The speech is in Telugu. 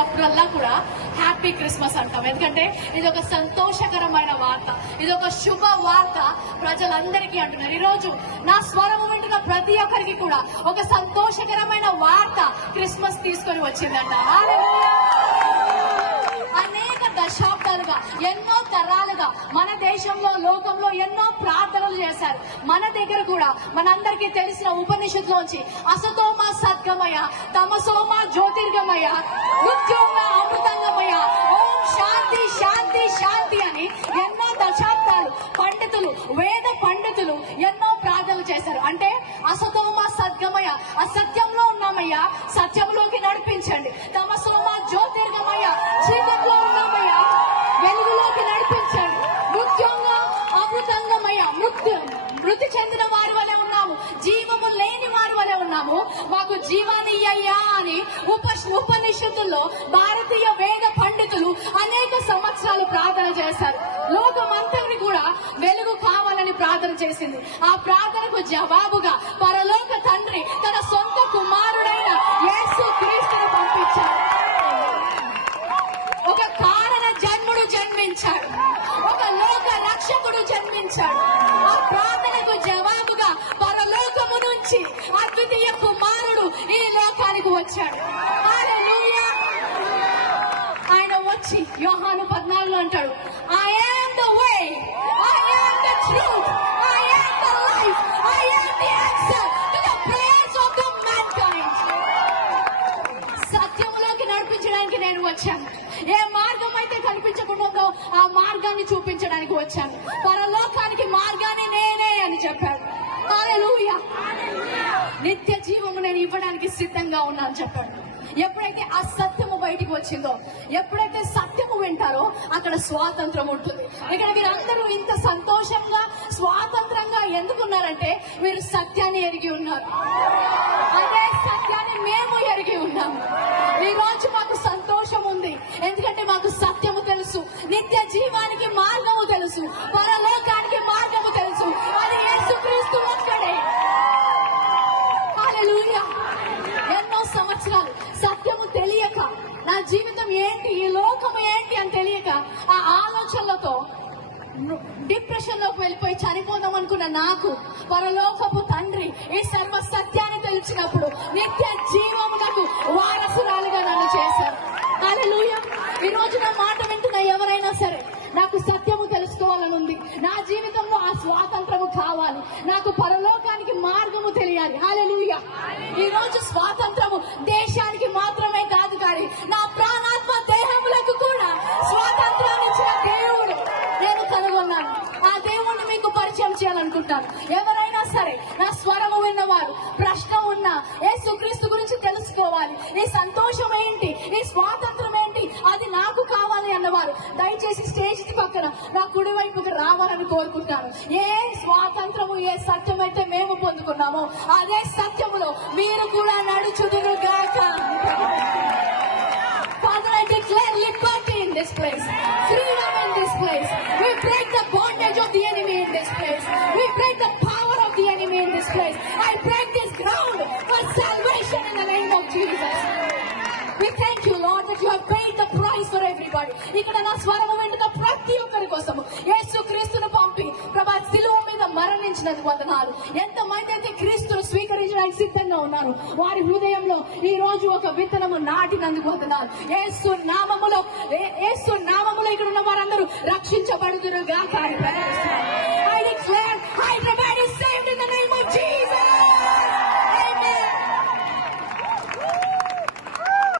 అప్పుడల్లా కూడా హ్యాపీ క్రిస్మస్ అంటాం. ఎందుకంటే ఇది ఒక సంతోషకరమైన వార్త. ఇది ఒక శుభ వార్త ప్రజలందరికీ అంటున్నారు. ఈరోజు నా స్వరము వింటున్న ప్రతి ఒక్కరికి కూడా ఒక సంతోషకరమైన వార్త క్రిస్మస్ తీసుకొని వచ్చిందంట. అనేక దశాబ్దాలుగా ఎన్నో మన దేశంలో లోకంలో ఎన్నో ప్రార్థనలు చేశారు. మన దగ్గర కూడా మనందరికీ తెలిసిన ఉపనిషత్తులోంచి అసతోమ సద్గమయ తమసోమ జ్యోతిర్గమయ మృత్యోమ అమృతంగమయ ఓం శాంతి శాంతి శాంతి అని ఎన్నో దశాబ్దాలు పండితులు వేద పండితులు ఎన్నో ప్రార్థనలు చేశారు. అంటే అసతోమ సద్గమయ ఉన్నాము మాకు జీవాన్ని అయ్యా అని ఉప ఉపనిషత్తుల్లో భారతీయ వేద పండితులు అనేక సంవత్సరాలు ప్రార్థన చేశారు. లోకమంతరిని కూడా వెలుగు కావాలని ప్రార్థన చేసింది. ఆ ప్రార్థనకు జవాబుగా పరలోక తండ్రి తన సొంత కుమారుడైన యేసు క్రీస్తును పంపించారు. ఒక కారణ జన్ముడు జన్మించాడు. ఒక లోక రక్షకుడు జన్మించాడు. వచ్చాడు. ఆయన వచ్చి యోహాను పద్నాలుగులో అంటాడు I am the way I am the truth I am the life I am the answer to the prayers of the సత్యములోకి నడిపించడానికి నేను వచ్చాను. ఏ మార్గం అయితే కనిపించకుండా ఉందో ఆ మార్గాన్ని చూపించడానికి వచ్చాను. పరలోక మార్గాన్ని నేనే అని చెప్పాడు హల్లెలూయా నిత్య జీవము నేను సిద్ధంగా ఉన్నాను చెప్పాడు. ఎప్పుడైతే ఆ సత్యము బయటికి వచ్చిందో ఎప్పుడైతే సత్యము వింటారో అక్కడ స్వాతంత్రం ఉంటుంది. ఇక్కడ మీరందరూ ఇంత సంతోషంగా స్వాతంత్రంగా ఎందుకున్నారంటే మీరు సత్యాన్ని ఎరిగి ఉన్నారు. అదే సత్యాన్ని మేము ఎరిగి ఉన్నాము. ఈ రోజు ఏంటి? ఈ లోకం ఏంటి అని తెలియక ఆ ఆలోచనలతో డిప్రెషన్లోకి వెళ్ళిపోయి చనిపోదాం అనుకున్న నాకు పరలోకపు తండ్రి ఈ సర్వ సత్యాన్ని తెలిసినప్పుడు నిత్య జీవమునకు వారసురాలుగా నన్ను చేశారు. హల్లెలూయా. ఈ రోజు నా మాట వింటున్న ఎవరైనా సరే నాకు సత్యము తెలుసుకోవాలని ఉంది. నా జీవితంలో ఆ స్వాతంత్రము కావాలి. నాకు పరలోకానికి మార్గము తెలియాలి. హాలెలుయ ఈ రోజు స్వాతంత్రం నీ సంతోషం ఏంటి? నీ స్వాతంత్రం ఏంటి? అది నాకు కావాలి అన్నవారు. దయచేసి స్టేజ్ పక్కన నా కుడి వైపుకి రావాలని కోరుకుంటాను ఏ స్వాతంత్రము ఏ సత్యం అయితే మేము పొందుకున్నామో అదే సత్యములో మీరు Jesus. We thank you, Lord, that you have paid the price for everybody. ఇక్కడ నా స్వరము వింటున్న ప్రతి ఒక్కరి కోసము. యేసు క్రీస్తును పంపి. ప్రభా శిలువ మీద మరణించినందుకు వందనాలు. ఎంతమంది అయితే క్రీస్తును స్వీకరించడానికి సిద్ధంగా ఉన్నారు వారి హృదయంలో ఈ రోజు ఒక విత్తనము నాటినందుకు వందనాలు. యేసు నామములో యేసు నామములో ఇక్కడ ఉన్న వారందరూ రక్షించబడుదురుగా కానీ